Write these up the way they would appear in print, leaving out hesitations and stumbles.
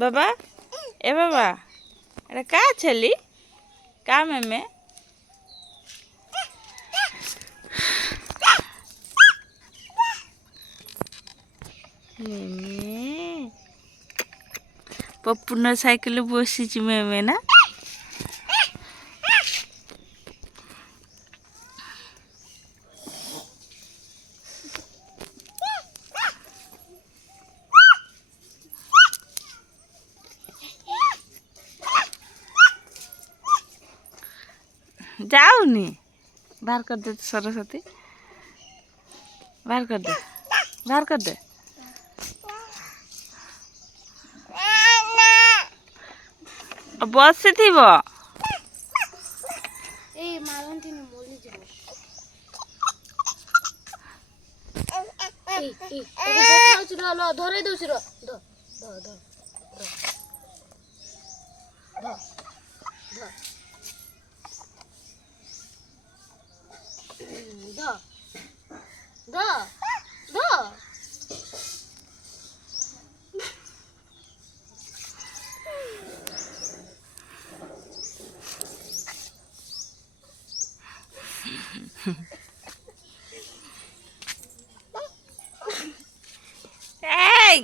बाबा ए बाबा अरे का छली का में पप्पून साइकिल बसी में ना जाऊनी बाहर कर दे सरस्वती बाहर कर दे बाहर कर दे बस थी धरे दौच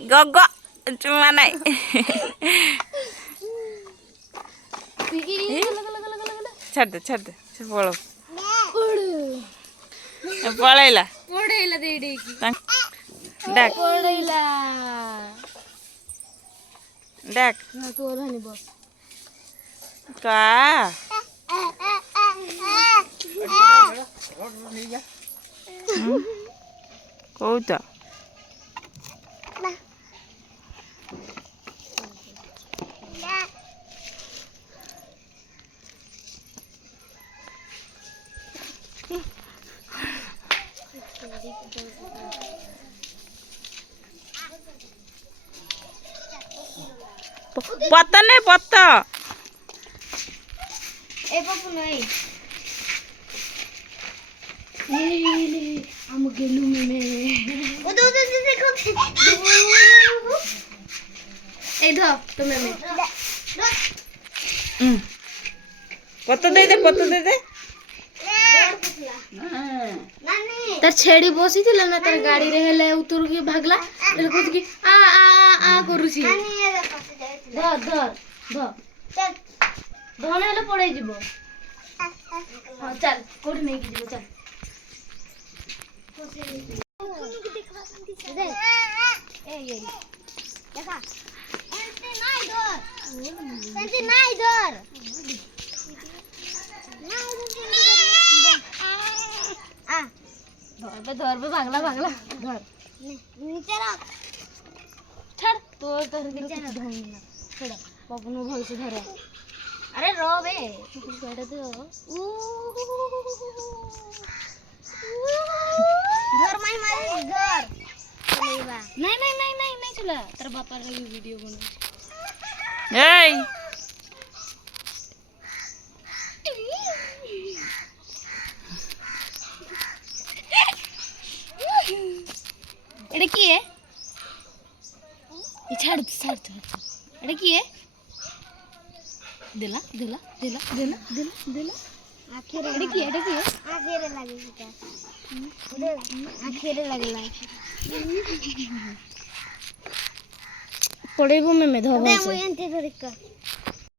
गग चुमा नहीं छाड़ दे पड़ो पलैला डाक डाक का कौता पत्ता नहीं पत्ता ए पप्पू नहीं हम गेलू में ओ दो देखो ए दो तुम्हें में पत्ता दे दे तार छेड़ी बसी थिला ना तार गाड़ी रे हेले उतर के भागला एल कुछ की आ करूसी धर चल धने हेले पड़े जीवो हां चल कोठी नहीं की जीवो चल ए देखा सेंटी नहीं धर धर पे भागला धर नीचे रख छड़ तो नीचे रख छोड़ बाबू ने भल से धर अरे रो बे छोड़ दो घर माई मारी घर नहीं चला तेरा बापा रे वीडियो बना ए এটা কি है ছাড় এটা কি है দিলা আখেরে এটা কি আখেরে লাগে এটা আখেরে লাগলা পড়েইবো মে ধব আছে